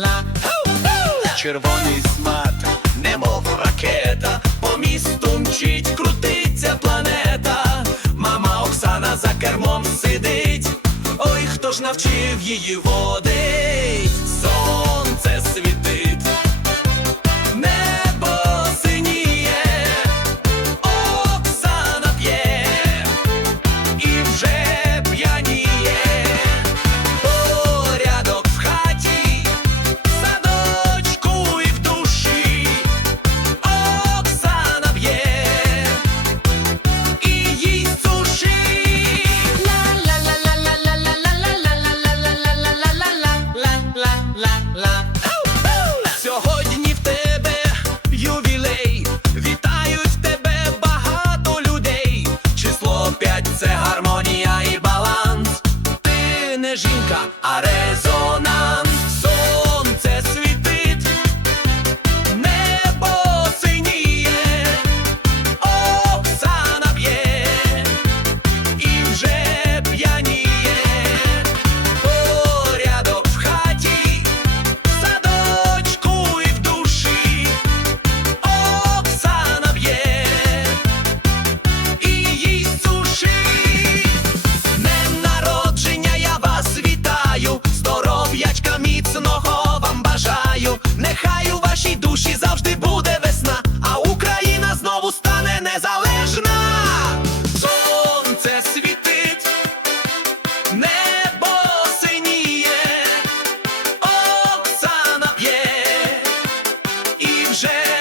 ла червоний смат, немов ракета, по місту мчить, крутиться планета, мама Оксана за кермом сидить, ой, хто ж навчив її водить резона. Że